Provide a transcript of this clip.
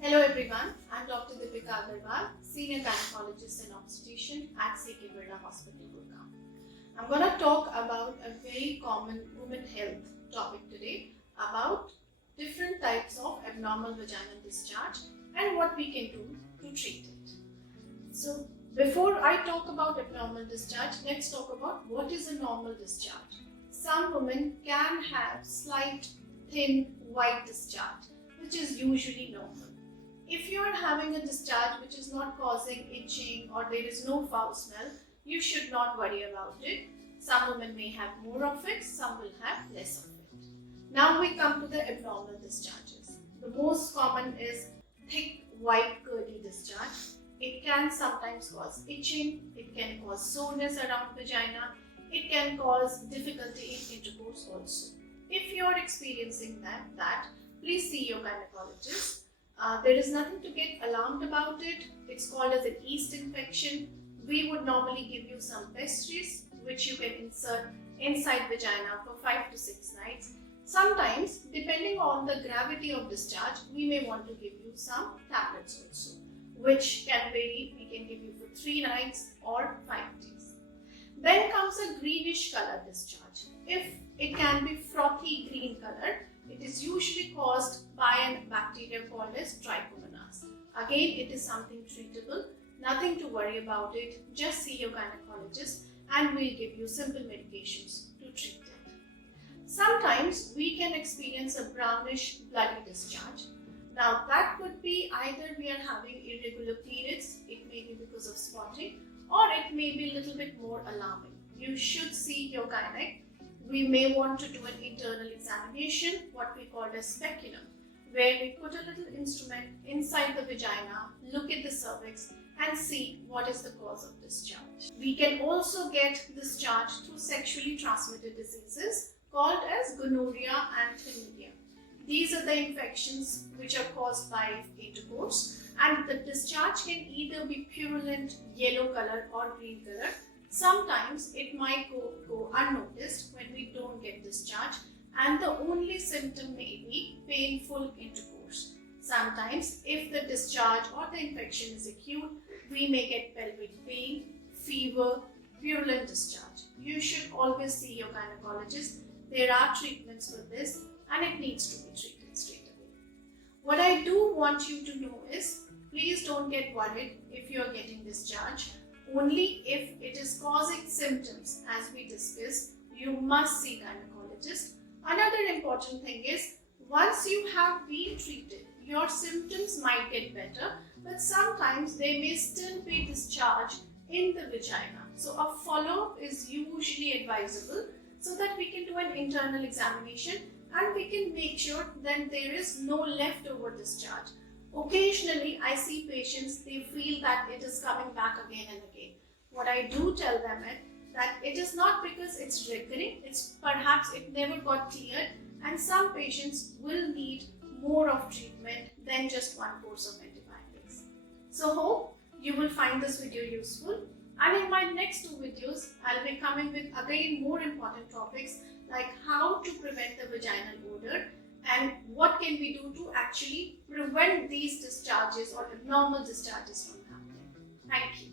Hello everyone, I'm Dr. Deepika Aggarwal, Senior Gynecologist and Obstetrician at Birla Hospital, Gurgaon. I'm going to talk about a very common women health topic today about different types of abnormal vaginal discharge and what we can do to treat it. So before I talk about abnormal discharge, let's talk about what is a normal discharge. Some women can have slight, thin, white discharge, which is usually normal. If you are having a discharge which is not causing itching or there is no foul smell, you should not worry about it. Some women may have more of it, some will have less of it. Now we come to the abnormal discharges. The most common is thick, white, curly discharge. It can sometimes cause itching, it can cause soreness around vagina, it can cause difficulty in intercourse also. If you are experiencing that, please see your gynecologist. There is nothing to get alarmed about it. It's called as an yeast infection. We would normally give you some pastries which you can insert inside vagina for 5 to 6 nights. Sometimes, depending on the gravity of discharge, we may want to give you some tablets also, which can vary. We can give you for 3 nights or 5 days. Then comes a greenish color discharge. If it can be frothy green color, it is usually caused by a bacteria called as trichomonas. Again, it is something treatable, nothing to worry about it. Just see your gynecologist and we'll give you simple medications to treat it. Sometimes we can experience a brownish bloody discharge. Now that could be either we are having irregular periods, it may be because of spotting, or it may be a little bit more alarming. You should see your gynae. We may want to do an internal examination, what we call a speculum, where we put a little instrument inside the vagina, look at the cervix and see what is the cause of discharge. We can also get discharge through sexually transmitted diseases called as gonorrhea and chlamydia. These are the infections which are caused by intercourse, and the discharge can either be purulent yellow color or green color. Sometimes it might go unnoticed when we don't get discharge, and the only symptom may be painful intercourse. Sometimes if the discharge or the infection is acute, we may get pelvic pain, fever, purulent discharge. You should always see your gynecologist. There are treatments for this and it needs to be treated straight away. What I do want you to know is, please don't get worried if you are getting discharge. Only if it is causing symptoms, as we discussed, you must see gynecologist. Another important thing is, once you have been treated, your symptoms might get better, but sometimes they may still be discharge in the vagina. So a follow-up is usually advisable so that we can do an internal examination and we can make sure that there is no leftover discharge. Occasionally, I see patients, they feel that it is coming back again and again. What I do tell them is that it is not because it's recurring, it's perhaps it never got cleared, and some patients will need more of treatment than just one course of antibiotics. So hope you will find this video useful, and in my next 2 videos, I'll be coming with again more important topics like how to prevent the vaginal odor and what can we do to actually prevent these discharges or abnormal discharges from happening. Thank you.